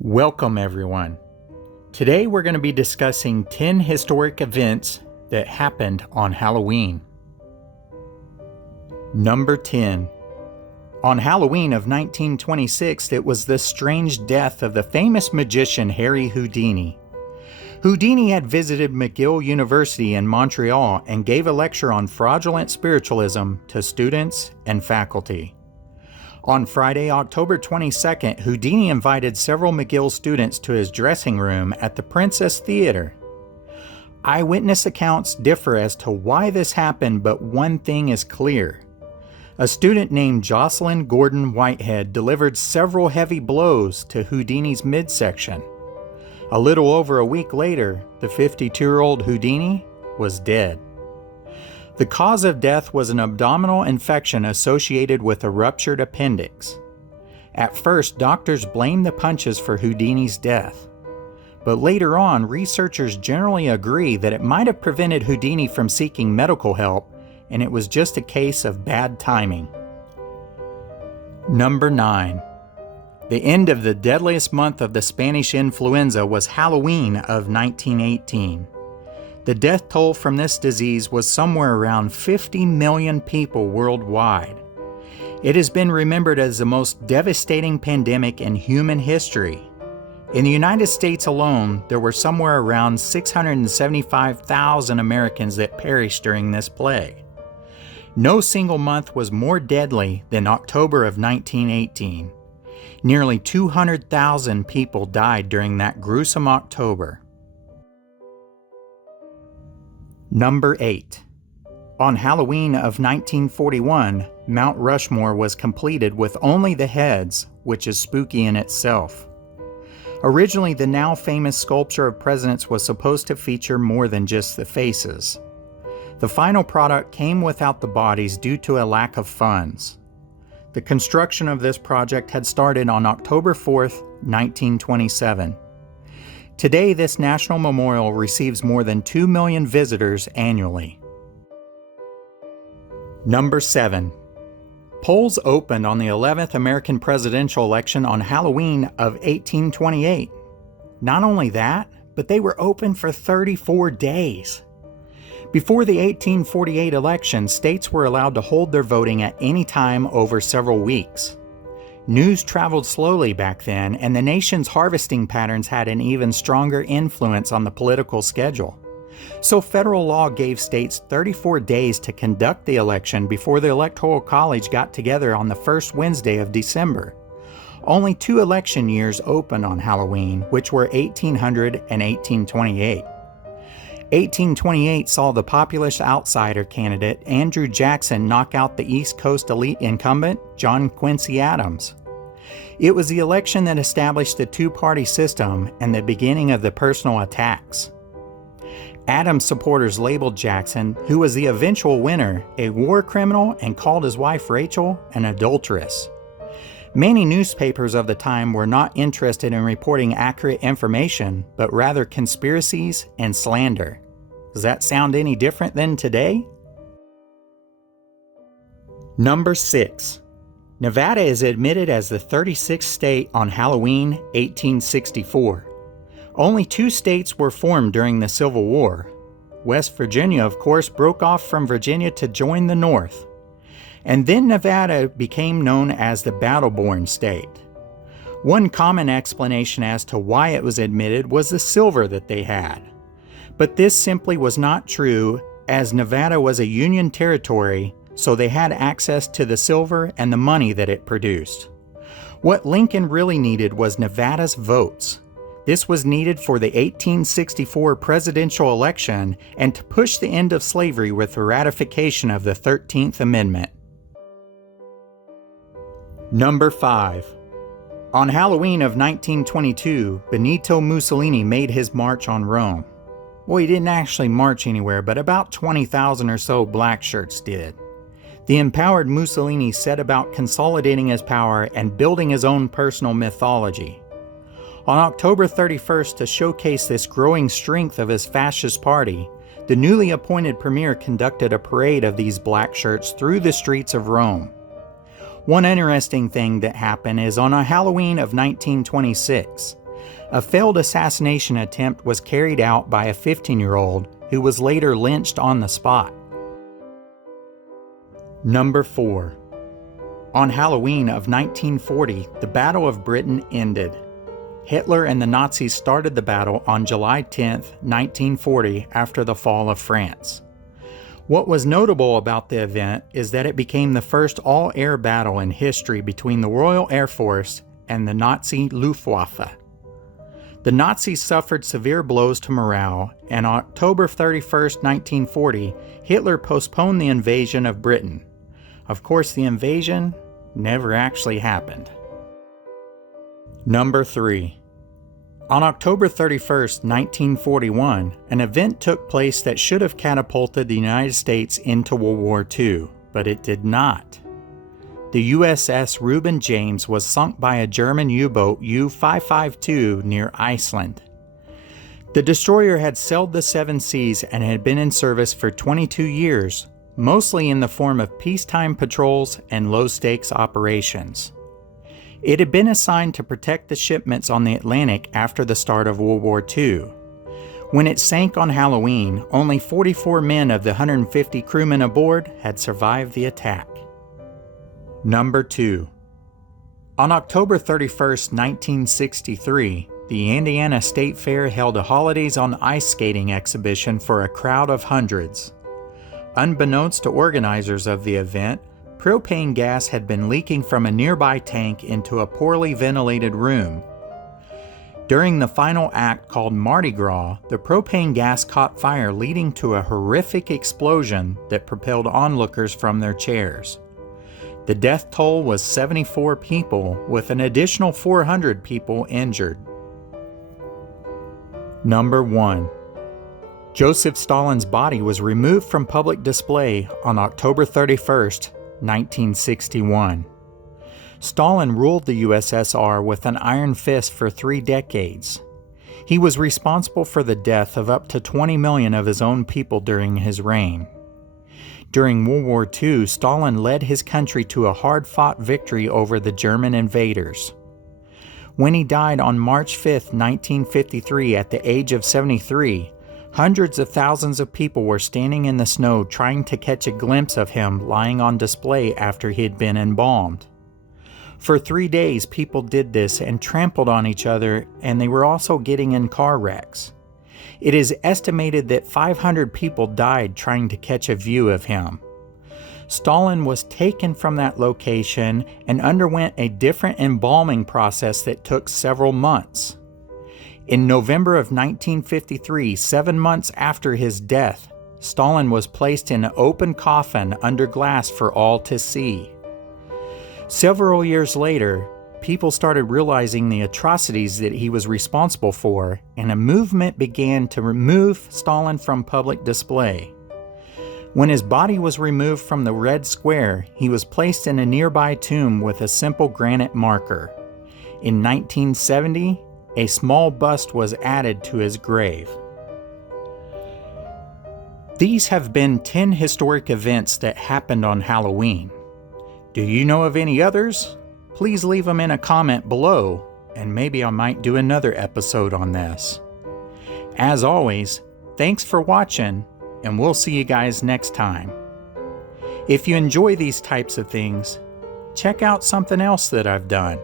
Welcome everyone. Today we're going to be discussing 10 historic events that happened on Halloween. Number 10. On Halloween of 1926, it was the strange death of the famous magician Harry Houdini. Houdini had visited McGill University in Montreal and gave a lecture on fraudulent spiritualism to students and faculty. On Friday, October 22nd, Houdini invited several McGill students to his dressing room at the Princess Theater. Eyewitness accounts differ as to why this happened, but one thing is clear. A student named Jocelyn Gordon Whitehead delivered several heavy blows to Houdini's midsection. A little over a week later, the 52-year-old Houdini was dead. The cause of death was an abdominal infection associated with a ruptured appendix. At first, doctors blamed the punches for Houdini's death. But later on, researchers generally agree that it might have prevented Houdini from seeking medical help, and it was just a case of bad timing. Number 9. The end of the deadliest month of the Spanish influenza was Halloween of 1918. The death toll from this disease was somewhere around 50 million people worldwide. It has been remembered as the most devastating pandemic in human history. In the United States alone, there were somewhere around 675,000 Americans that perished during this plague. No single month was more deadly than October of 1918. Nearly 200,000 people died during that gruesome October. Number 8. On Halloween of 1941, Mount Rushmore was completed with only the heads, which is spooky in itself. Originally, the now famous sculpture of presidents was supposed to feature more than just the faces. The final product came without the bodies due to a lack of funds. The construction of this project had started on October 4th, 1927. Today, this national memorial receives more than 2 million visitors annually. Number 7. Polls opened on the 11th American presidential election on Halloween of 1828. Not only that, but they were open for 34 days. Before the 1848 election, states were allowed to hold their voting at any time over several weeks. News traveled slowly back then, and the nation's harvesting patterns had an even stronger influence on the political schedule. So federal law gave states 34 days to conduct the election before the Electoral College got together on the first Wednesday of December. Only 2 election years opened on Halloween, which were 1800 and 1828. 1828 saw the populist outsider candidate Andrew Jackson knock out the East Coast elite incumbent John Quincy Adams. It was the election that established the two-party system and the beginning of the personal attacks. Adams supporters labeled Jackson, who was the eventual winner, a war criminal and called his wife Rachel an adulteress. Many newspapers of the time were not interested in reporting accurate information, but rather conspiracies and slander. Does that sound any different than today? Number 6. Nevada is admitted as the 36th state on Halloween 1864. Only 2 states were formed during the Civil War. West Virginia, of course, broke off from Virginia to join the North. And then Nevada became known as the Battle-Born State. One common explanation as to why it was admitted was the silver that they had. But this simply was not true, as Nevada was a Union territory, so they had access to the silver and the money that it produced. What Lincoln really needed was Nevada's votes. This was needed for the 1864 presidential election and to push the end of slavery with the ratification of the 13th Amendment. Number 5. On Halloween of 1922, Benito Mussolini made his march on Rome. Well, he didn't actually march anywhere, but about 20,000 or so black shirts did. The empowered Mussolini set about consolidating his power and building his own personal mythology. On October 31st, to showcase this growing strength of his fascist party, the newly appointed premier conducted a parade of these black shirts through the streets of Rome. One interesting thing that happened is on a Halloween of 1926, A failed assassination attempt was carried out by a 15-year-old who was later lynched on the spot. Number 4. On Halloween of 1940, the Battle of Britain ended. Hitler and the Nazis started the battle on July 10, 1940, after the fall of France. What was notable about the event is that it became the first all-air battle in history between the Royal Air Force and the Nazi Luftwaffe. The Nazis suffered severe blows to morale, and on October 31, 1940, Hitler postponed the invasion of Britain. Of course, the invasion never actually happened. Number 3. On October 31, 1941, an event took place that should have catapulted the United States into World War II, but it did not. The USS Rueben James was sunk by a German U-boat U-552 near Iceland. The destroyer had sailed the seven seas and had been in service for 22 years, mostly in the form of peacetime patrols and low-stakes operations. It had been assigned to protect the shipments on the Atlantic after the start of World War II. When it sank on Halloween, only 44 men of the 150 crewmen aboard had survived the attack. Number 2. On October 31, 1963, the Indiana State Fair held a Holidays on Ice skating exhibition for a crowd of hundreds. Unbeknownst to organizers of the event, propane gas had been leaking from a nearby tank into a poorly ventilated room. During the final act called Mardi Gras, the propane gas caught fire, leading to a horrific explosion that propelled onlookers from their chairs. The death toll was 74 people, with an additional 400 people injured. Number 1. Joseph Stalin's body was removed from public display on October 31, 1961. Stalin ruled the USSR with an iron fist for 3 decades. He was responsible for the death of up to 20 million of his own people during his reign. During World War II, Stalin led his country to a hard-fought victory over the German invaders. When he died on March 5, 1953, at the age of 73, hundreds of thousands of people were standing in the snow trying to catch a glimpse of him lying on display after he had been embalmed. For 3 days, people did this and trampled on each other, and they were also getting in car wrecks. It is estimated that 500 people died trying to catch a view of him. Stalin was taken from that location and underwent a different embalming process that took several months. In November of 1953, 7 months after his death, Stalin was placed in an open coffin under glass for all to see. Several years later, people started realizing the atrocities that he was responsible for, and a movement began to remove Stalin from public display. When his body was removed from the Red Square, he was placed in a nearby tomb with a simple granite marker. In 1970, a small bust was added to his grave. These have been 10 historic events that happened on Halloween. Do you know of any others? Please leave them in a comment below, and maybe I might do another episode on this. As always, thanks for watching, and we'll see you guys next time. If you enjoy these types of things, check out something else that I've done.